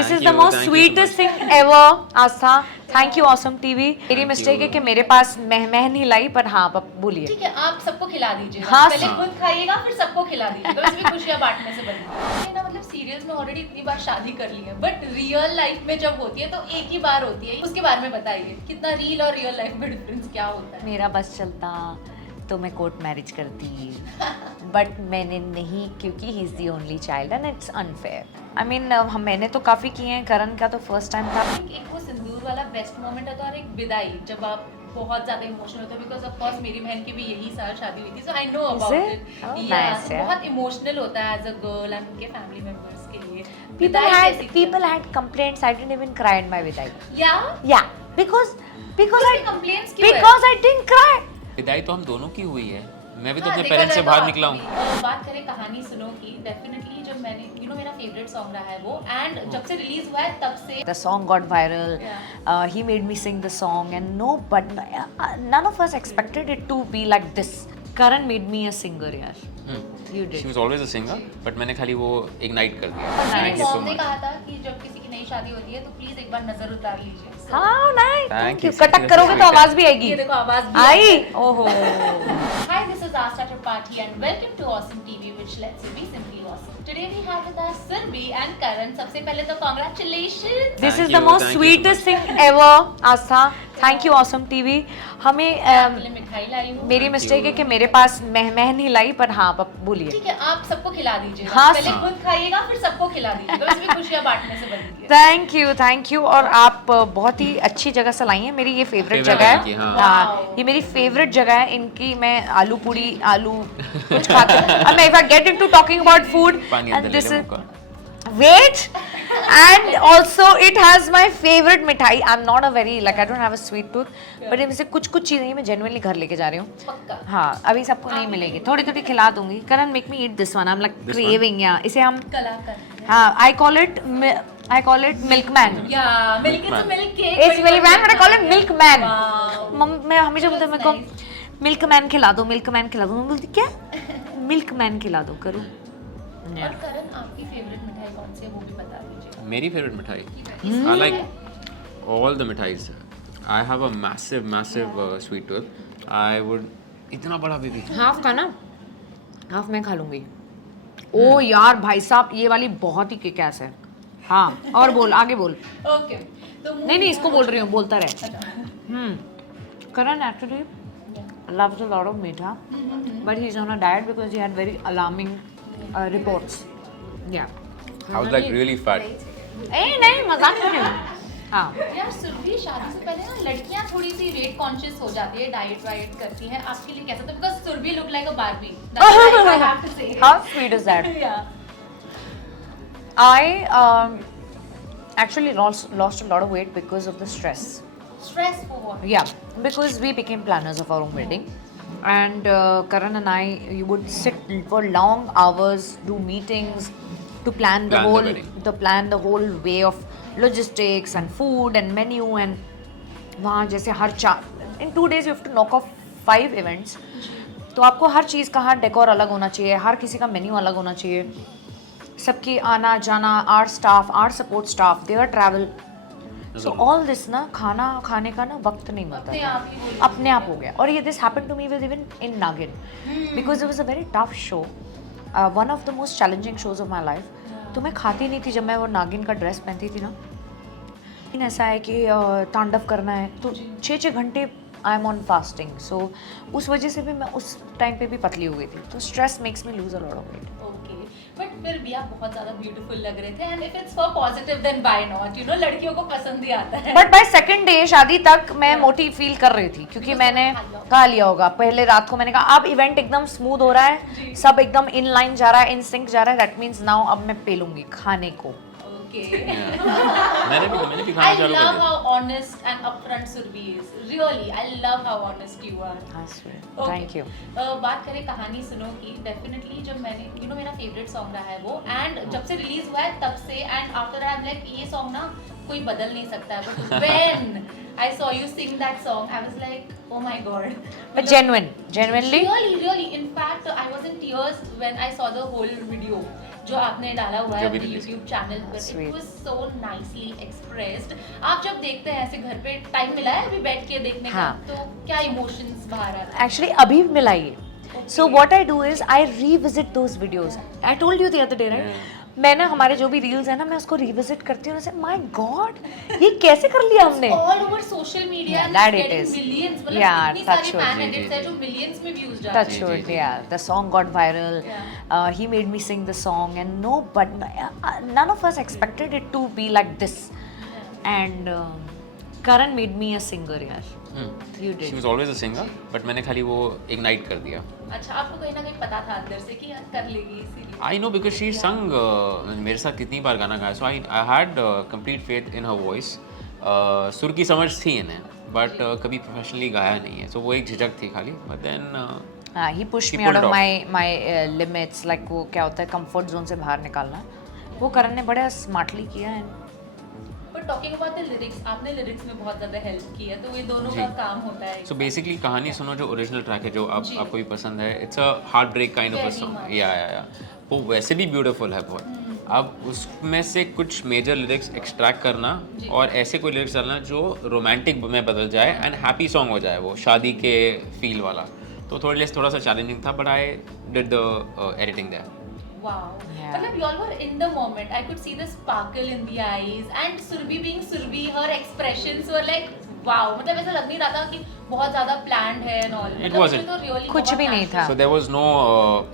This is the most sweetest thing ever Aastha. Thank you awesome TV. मेरी mistake है कि मेरे पास मैं नहीं लाई, पर हाँ बोलिए। ठीक है, आप सबको खिला दीजिए। हाँ, पहले खुद खाइएगा फिर सबको खिला दीजिएगा, वैसे भी खुशियां बांटने से बनती है ना। मतलब सीरियल्स में ऑलरेडी इतनी बार शादी कर ली है, बट रियल लाइफ में जब होती है तो एक ही बार होती है। उसके बारे में बताइए, कितना रियल और रियल लाइफ में डिफरेंस क्या होता है? मेरा बस चलता तो मैं कोर्ट मैरिज करती, बट मैंने नहीं, क्योंकि he is the only child and it's unfair. I mean मैंने तो काफ़ी किए हैं, करण का तो फर्स्ट टाइम था। एक वो सिंदूर वाला बेस्ट मोमेंट है, तो और एक विदाई जब आप बहुत ज्यादा इमोशनल होते हो, बिकॉज ऑफ कोर्स मेरी बहन की भी यही साल शादी हुई थी, so I know about it. बहुत इमोशनल होता है एज अ गर्ल एंड उनके फैमिली मेंबर्स के लिए। People had complaints. I didn't even cry in my vidai. Yeah, because complaints क्यों है? because I didn't cry. विदाई तो हम दोनों की हुई है, मैं भी तो हाँ, अपने देखा पेरेंट्स से जाए बाहर तो निकला हूँ। बात करें कहानी सुनो की, डेफिनेटली जब मैंने मेरा फेवरेट सॉन्ग रहा है वो, एंड जब से रिलीज हुआ है तब से The song got viral. He made me sing the song, and no, but none of us expected it to be like this. Karan made me a singer, yaar. You did. She was always a singer, but मैंने खाली वो ignite कर दिया। मेरी Thank you so mom ने much. कहा था कि जब किसी की नई शादी होती है तो प्लीज एक बार नजर उतार लीजिए। हाँ, नहीं, Thank thank you. you. Cuttack करोगे तो आवाज भी आएगी। ये देखो आवाज भी आई, ओहो। Hi, this is our starter party and welcome to Awesome TV, which lets you be simply awesome. Today we have with us Surbhi and Karan. सबसे पहले तो congratulations. This Thank is the you, most thank you so sweetest much. thing ever, Aastha. Thank you awesome TV. हमें आपके लिए मिठाई लाई हूँ। मेरी Thank mistake है you. कि मेरे पास मैं नहीं लाई, पर हाँ बोलिए। ठीक है, आप सबको खिला दीजिए। हाँ, पहले खुद खाइएगा फिर सबको खिला दीजिएगा, वैसे भी खुशियां बांटने से बनती है। Thank you. और आप बहुत ही अच्छी जगह से लाई हैं। मेरी ये फेवरेट Favorite जगह इनकी, है। हाँ। हाँ, ये मेरी फेवरेट जगह है इनकी। मैं आलू पूड़ी आलू कुछ खाती हूँ। अब मैं if I get into talking about food, पानी एंड अंदर ले दिस ले इज मुझको। wait, and also it has my favorite मिठाई। I'm not a very like I don't have a sweet tooth, but इनमें से कुछ चीजें मैं genuinely घर लेके जा रही हूँ। पक्का। हाँ, अभी सबको नहीं मिलेगी, थोड़ी खिला दूंगी। करण make me eat this one. I'm like This craving, yeah. इसे हम कलाकार। हाँ, I call it milkman. Yeah, milk is a milk cake. It's milkman, but I call it milkman. Wow. मैं हमेशा बोलती हूँ मेरे को Nice. मिल्कमैन खिला दो। मैं बोलती क्या, मिल्कमैन खिला दो करूँ। और करण, आपकी फेवरेट मिठाई कौन सी है वो भी बता दीजिए। मेरी favorite मिठाई, I like all the मिठाइज। I have a massive sweet tooth. I would इतना बड़ा बेबी। हाफ का ना, हाफ मैं खा लूंगी। ओ यार भाई साहब, ये वाली बहुत ही किक-एस है। हाँ, और बोल, आगे बोल। ओके, तो नहीं इसको बोल रही हूँ, बोलता रहे। Karan actually loves a lot of meetha, but he's on a diet because he had very alarming reports. Yeah. I was like really fat. नहीं मजाक कर रही हूँ। हाँ, यार सुरभि, शादी से पहले ना लड़कियां थोड़ी सी वेट कॉन्शियस हो जाती है, डाइट वाइट करती हैं। आपके लिए कैसा था? Because Surabhi look like a Barbie, that's why I have to say. how sweet is that? Yeah. I actually lost a lot of weight because of the stress. Stress for what? Yeah, because we became planners of our own wedding, and Karan and I, you would sit for long hours, do meetings to plan the Plan the whole wedding. the whole way of logistics and food and menu, and वहाँ जैसे हर in 2 days you have to knock off 5 events, तो आपको हर चीज़ का हर decor अलग होना चाहिए, हर किसी का मेन्यू अलग होना चाहिए, सबकी आना जाना, our staff, our support staff, their travel, so all this ना खाने का ना वक्त नहीं मिलता था, अपने आप हो गया। और ये this happened to me with even in Naagin, because it was a very tough show, one of the most challenging shows of my life. तो मैं खाती नहीं थी जब मैं वो नागिन का ड्रेस पहनती थी ना। लेकिन ऐसा है कि तांडव करना है तो 6 घंटे आई एम ऑन फास्टिंग, सो उस वजह से भी मैं उस टाइम पे भी पतली हो गई थी। तो stress makes me lose a lot of weight. Okay, but फिर भी आप बहुत ज्यादा ब्यूटीफुल लग रहे थे, and if it's for positive then why not, you know, लड़कियों को पसंद ही आता है। बट बाय सेकंड डे शादी तक मैं मोटी फील कर रही थी, क्योंकि मैंने खा लिया होगा। पहले रात को मैंने कहा अब इवेंट एकदम स्मूथ हो रहा है, सब एकदम इन लाइन जा रहा है, इन सिंक जा रहा है, दैट मीन्स नाउ अब मैं पेलूंगी खाने को। मैंने भी खाना I चालू कर love दिया। how honest and upfront Surbhi is. Really, I love how honest you are. Thank you. बात करें कहानी सुनो की, डेफिनेटली जब मैंने मेरा फेवरेट सॉन्ग रहा है वो, एंड जब से रिलीज हुआ है तब से, and after I am like ये सॉन्ग ना कोई बदल नहीं सकता है, but when I saw you sing that song. I was like, oh my god. But genuinely. Really. In fact, I was in tears when I saw the whole video. जो आपने डाला हुआ है जो भी अपने release YouTube चैनल पर. Sweet. It was so nicely expressed. आप जब देखते हैं ऐसे घर पे टाइम मिला है अभी बैठ के देखने का, हाँ. तो क्या इमोशंस बाहर आते हैं? Actually, अभी मिला ये. So what I do is I revisit those videos. I told you the other day, right? मैं ना हमारे जो भी रील्स है ना मैं उसको रिविजिट करती हूँ. माय गॉड ये कैसे कर लिया हमने. All over social media Yeah, and that it's it getting is. millions. मतलब Yeah, इतनी touch सारी wood. fan जी, edits जी, है जी. जो millions में views जाते हैं. Touch wood, yeah. The song got viral. He made me sing the song, and none of us expected it to be like this. And Karan made me a singer, yaar. You She did. was always a singer, but मैंने खाली वो ignite कर दिया. अच्छा आपको कहीं ना कहीं पता था अंदर से कि यार कर लेगी इसीलिए. I know because she sung मेरे साथ कितनी बार गाना गाया, so I had complete faith in her voice. सुर की समझ थी इन्हें, but कभी प्रोफेशनली गाया नहीं है, so वो एक झिझक थी खाली. But then He pushed He me out pulled of it my limits. Like वो क्या होता है comfort zone से बाहर निकालना. वो करण ने बड़ा smartly किया है. But talking about the lyrics, आपने lyrics में बहुत ज़्यादा help की है, तो ये दोनों जी. का काम होता है. so basically कहानी सुनो जो ओरिजिनल ट्रैक है जो जी. आपको भी पसंद है, it's a heartbreak kind of a Very song. much. या वो वैसे भी ब्यूटीफुल है बहुत. अब उसमें से कुछ मेजर लिरिक्स एक्सट्रैक्ट करना जी. और ऐसे कोई लिरिक्स डालना जो रोमांटिक में बदल जाए एंड हैप्पी सॉन्ग हो जाए, वो शादी के फील वाला, तो थोड़ा सा चैलेंजिंग था, but I did the editing there. Wow. Yeah. मतलब you all were in the moment. I could see the sparkle in the eyes and Surbhi being Surbhi, her expressions were like wow. मतलब ऐसा लग नहीं रहा था कि बहुत ज़्यादा planned है and all. मतलब wasn't. उसमें तो really कुछ बहुत भी नहीं natural. था. So there was no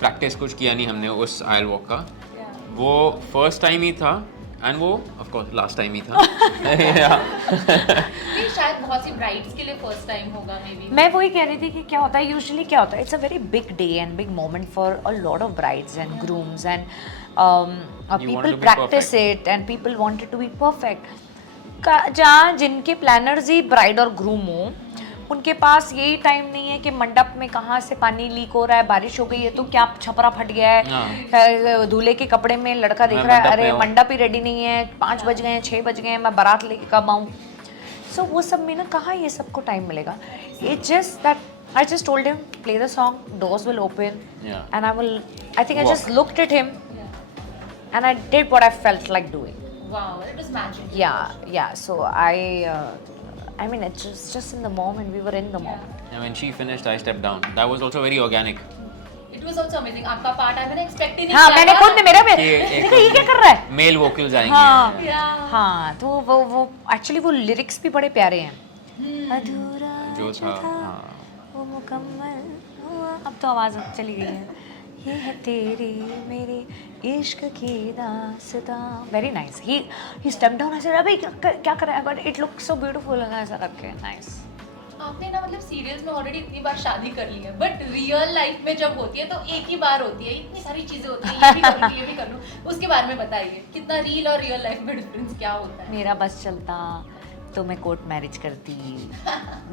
practice, कुछ किया नहीं हमने उस आयल वॉक का. Yeah. वो फर्स्ट टाइम ही था एंड वो ऑफ कोर्स लास्ट टाइम ही था. नहीं शायद बहुत सी brides के लिए first time होगा maybe. मैं वही कह रही थी कि क्या होता है यूजुअली क्या होता है it's a very big day and big moment for a lot of brides and grooms and people to be practice it and people wanted to be perfect. जहाँ जिनके प्लानर्स ही ब्राइड और ग्रूम हो उनके पास यही टाइम नहीं है कि मंडप में कहाँ से पानी लीक हो रहा है, बारिश हो गई है तो क्या छपरा फट गया है, दूल्हे के कपड़े में लड़का देख रहा है अरे मंडप ही रेडी नहीं है, 5 बज गए हैं 6 बज गए हैं, मैं बारात लेके कब आऊँ. सो वो सब में ना कहाँ ये सबको टाइम मिलेगा. It's just that I just told him play the song, doors will open and I think I just looked at him and I did what I felt like doing. Wow, it was magic. Yeah. So I mean, it's just in the moment. We were in the moment. And when she finished, I stepped down. That was also very organic. It was also amazing. आपका part मैंने expect ही नहीं हाँ किया मैंने था. खुद ने मेरा में ये देखा ये क्या कर रहा है. मेल वोकल्स आएंगे. हाँ Yeah. हाँ तो वो एक्चुअली वो लिरिक्स भी बड़े प्यारे हैं. अधूरा जो था, हाँ. वो मुकम्मल हुआ. अब तो आवाज़ चली गई है. ये है तेरी मेरी इश्क की दास्तां. Very nice. He step down. ऐसे अभी क्या कर रहा है but it look so beautiful ऐसा करके. नाइस. आपने ना मतलब सीरियल्स में ऑलरेडी इतनी बार शादी कर ली है बट रियल लाइफ में जब होती है तो एक ही बार होती है, इतनी सारी चीजें होती हैं, ये भी कर लूँ ये भी कर लूँ. उसके बारे में बताइए कितना रील और रियल लाइफ में डिफरेंस क्या होता है. मेरा बस चलता तो मैं कोर्ट मैरिज करती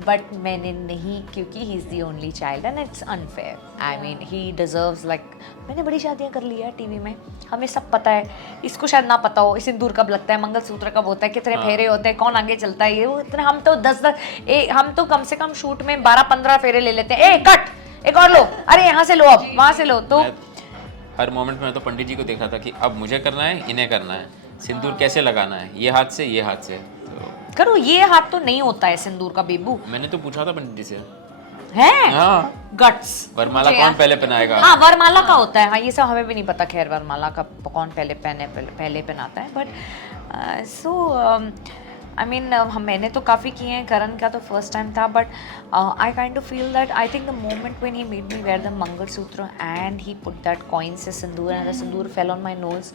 बट मैंने नहीं क्योंकि he is the only child and it's unfair. I mean he deserves like मैंने बड़ी शादियाँ कर ली है टीवी में, हमें सब पता है. इसको शायद ना पता हो सिंदूर कब लगता है, मंगलसूत्र कब होता है, कितने फेरे होते हैं, कौन आगे चलता है, ये वो इतने. हम तो 10 हम तो कम से कम शूट में 12-15 फेरे ले लेते हैं. ए कट एक और लो, अरे यहाँ से लो, अब वहाँ से लो. तो हर मोमेंट में तो पंडित जी को देख रहा था कि अब मुझे करना है, इन्हें करना है, सिंदूर कैसे लगाना है, ये हाथ से ये हाथ से. तो करो ये हाथ तो नहीं होता है सिंदूर का बेबू. मैंने तो पूछा था पंडित जी से. है हाँ. गट्स. वरमाला कौन पहले पहनाएगा. हाँ वरमाला का होता है. हाँ ये सब हमें भी नहीं पता खैर वरमाला का कौन पहले पहनाता है. बट सो आई मीन मैंने तो काफ़ी किए हैं. करण का तो फर्स्ट टाइम था but I kind of feel that I think the moment when he made me wear the mangalsutra and he put that coin से sindoor and the sindoor fell on my nose.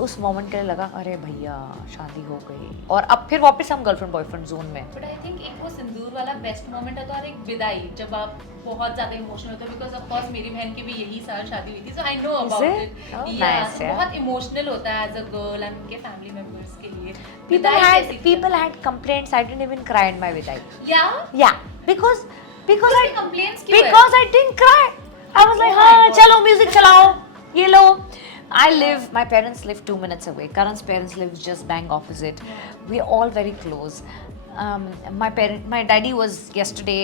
उस मोमेंट के लिए लगा अरे भैया शादी हो गई. और अब फिर वापस हम गर्लफ्रेंड बॉयफ्रेंड जोन में. बट आई थिंक एक वो सिंदूर वाला बेस्ट मोमेंट है तो और एक विदाई जब आप बहुत ज्यादा इमोशनल होते हो बिकॉज ऑफ कोर्स मेरी बहन की भी यही साल शादी हुई थी so I know about it? It. Oh, nice, yeah. बहुत इमोशनल होता है एज अ गर्ल एंड उनके फैमिली मेंबर्स के लिए. People had complaints. I didn't even cry in my vidai. Yeah. Because उसमें complaints क्यों है? because I didn't cry. I was like, हाँ चलो म्यूजिक चलाओ ये लो. My parents live 2 minutes away. Karan's parents live just bang opposite. We're all very close. my daddy was yesterday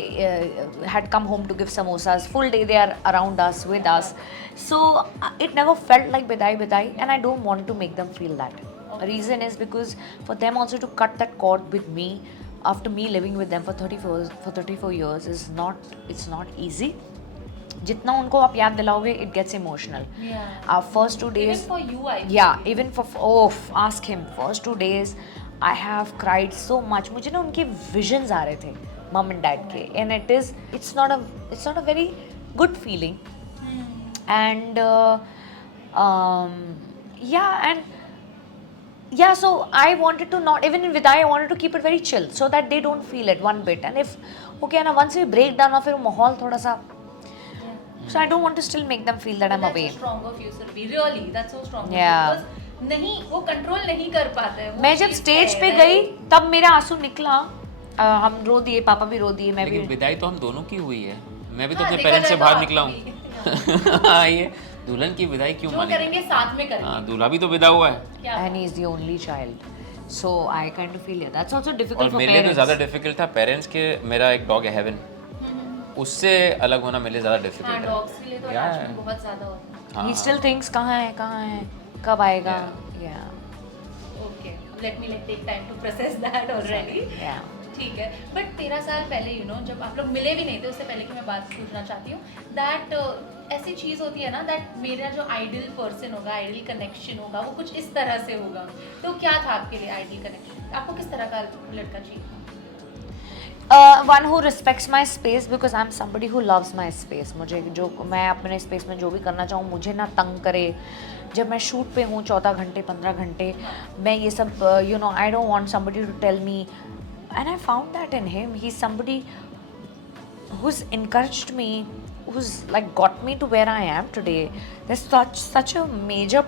had come home to give samosas. Full day they are around us, with us. So it never felt like bidai, and I don't want to make them feel that. The reason is because for them also to cut that cord with me after me living with them for 34 years is not easy. जितना उनको आप याद दिलाओगे, it gets emotional. Our first 2 days. Even for you, I feel. Yeah, even for ask him. First 2 days, I have cried so much. मुझे ना उनके visions आ रहे थे, mom and dad के, and it's not a very good feeling. And so I wanted to not, even in Vidai, I wanted to keep it very chill so that they don't feel it one bit. And if okay ना, once we break down और फिर वो माहौल थोड़ा सा, so I don't want to still make them feel that I'm away. That's so strong of you, Surbhi. Really, that's so strong. Yeah. Because नहीं, वो control नहीं कर पाते हैं. मैं जब स्टेज पे गई तब मेरा आंसू निकला. हम रो दिए, पापा भी रो दिए, मैं भी. लेकिन विदाई तो हम दोनों की हुई है. मैं भी तो हाँ, अपने देखा पेरेंट्स से जाए बाहर तो निकला आपकी. हूँ. ये दुल्हन की विदाई क्यों जो मानेंगे? करेंगे साथ में करेंगे. हाँ, दूल्हा भी तो विदा हुआ है. क्या And he is the only child. So I kind of feel that's also difficult और for मेरे लिए तो parents. ज़्यादा डिफिकल्ट था पेरेंट्स के. मेरा एक डॉग है हेवन, उससे अलग होना मेरे लिए ज़्यादा हाँ, डिफिकल्ट है. डॉग्स के लिए तो Yeah. अटैचमेंट बहुत ज़्यादा होता है. He still thinks कहाँ है, कब आएगा. Yeah. Okay, let me take time to process that already. Yeah. ठीक है. बट 13 साल पहले जब आप लोग मिले भी नहीं थे, उससे पहले की मैं बात पूछना चाहती हूँ दैट ऐसी चीज़ होती है ना दैट मेरा जो आइडियल पर्सन होगा, आइडियल कनेक्शन होगा, वो कुछ इस तरह से होगा. तो क्या था आपके लिए आइडियल कनेक्शन? आपको किस तरह का लड़का चाहिए? One who respects my space because I'm somebody who loves my space. मुझे जो मैं अपने स्पेस में जो भी करना चाहूँ, मुझे ना तंग करे. जब मैं शूट पे हूँ 14 घंटे 15 घंटे, मैं ये सब I don't want somebody to tell me. And I found that in him. He's somebody who's encouraged me, who's like got me to where I am today. There's such a major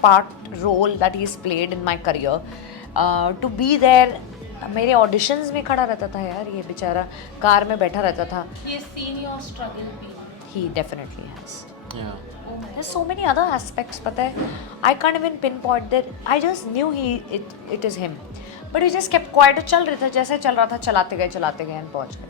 role that he's played in my career. To be there. मेरे auditions में खड़ा रहता था यार, ये बेचारा car में बैठा रहता था. He has seen your struggle भी. He definitely has. Yeah. Oh my There's so many other aspects, पता है. I can't even pinpoint that. I just knew it is him. But he just kept quiet. चल रहा था जैसे चल रहा था, चलाते गए and पहुंच गए.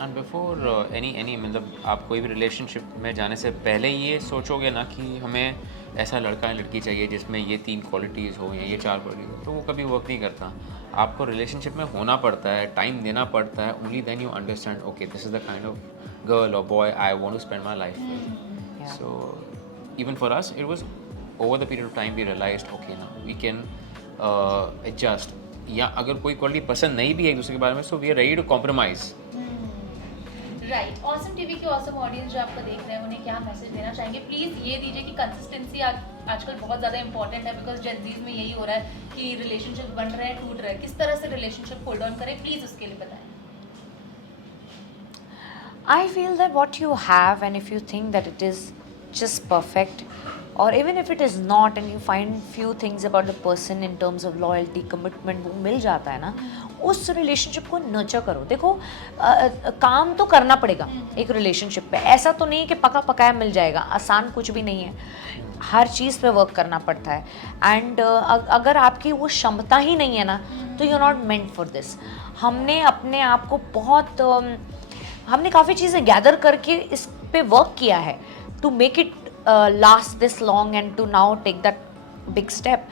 And before any मतलब आप कोई भी रिलेशनशिप में जाने से पहले ये सोचोगे ना कि हमें ऐसा लड़का या लड़की चाहिए जिसमें ये 3 क्वालिटीज़ हो या ये 4 क्वालिटीज़, तो वो कभी वर्क नहीं करता. आपको रिलेशनशिप में होना पड़ता है, टाइम देना पड़ता है. Only then you understand okay this is the kind of girl और boy I want to spend my life with. So even for us it was over the period of time we realised okay now we can adjust. या अगर कोई quality पसंद नहीं भी है एक दूसरे के बारे में, so we are ready to compromise. Right. Awesome TV की ऑसम ऑडियंस जो आपको देख रहे हैं, उन्हें क्या मैसेज देना चाहेंगे? प्लीज़ ये दीजिए कि कंसिस्टेंसी आजकल बहुत ज़्यादा इंपॉर्टेंट है, बिकॉज जेनजीज में यही हो रहा है कि रिलेशनशिप बन रहे हैं, टूट रहे हैं. किस तरह से रिलेशनशिप होल्ड ऑन करें, प्लीज़ उसके लिए बताएं. I feel that what you have, and if you think that it is just perfect, or even if it is not, and you find few things about the person in terms of loyalty, commitment, वो मिल जाता है ना, उस relationship को nurture करो. देखो काम तो करना पड़ेगा एक रिलेशनशिप पे. ऐसा तो नहीं कि पका पकाया मिल जाएगा, आसान कुछ भी नहीं है. हर चीज़ पे वर्क करना पड़ता है. एंड अगर आपकी वो क्षमता ही नहीं है ना, तो you are not meant for this. हमने अपने आप को बहुत हमने काफ़ी चीज़ें गैदर करके इस पे वर्क किया है to make it last this long and to now take that big step.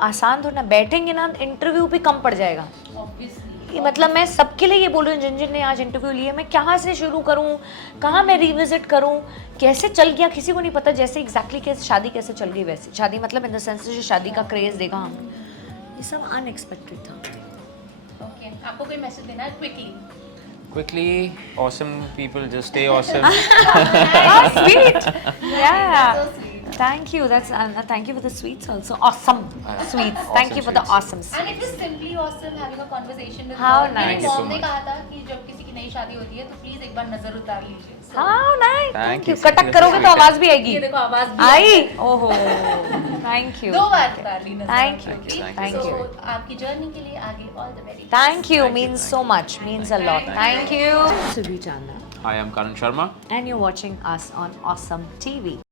आसान थोड़ा ना, बैठेंगे ना इंटरव्यू भी कम पड़ जाएगा. ऑब्वियसली. मतलब मैं सबके लिए ये बोल रही हूँ जिन जिन ने आज इंटरव्यू लिए, मैं कहाँ से शुरू करूँ, कहाँ मैं रिविजिट करूँ, कैसे चल गया किसी को नहीं पता. जैसे एग्जैक्टली कैसे शादी कैसे चल गई वैसे शादी, मतलब इन द सेंस जो शादी का क्रेज़ देखा हमने, ये सब अनएक्सपेक्टेड था. ओके, आपको कोई मैसेज देना है quickly? Quickly, awesome people, just stay awesome. Oh, sweet. Yeah. So sweet. Thank you. That's thank you for the sweets also. Awesome sweets. Thank you for the awesome And it sweets. is simply awesome having a conversation with How her. nice. मेरी Thank you so mom ने much. कहा था कि जब किसी की नई शादी होती है तो प्लीज एक बार नजर उतार लीजिए. So, How nice. Thank Thank you. you. Cuttack That's करोगे तो sweet. आवाज भी आएगी. ये देखो आवाज भी आई. ओहो. Thank you. 2 बार उतार ली नजर. Thank you. Okay? Thank So, you. आपकी जर्नी के लिए आगे all the very best. Thank you. Thank you, Means thank so you. much. Means a lot. Thank you. Surbhi Chandna. Hi, I'm Karan Sharma. And you're watching us on Awesome TV.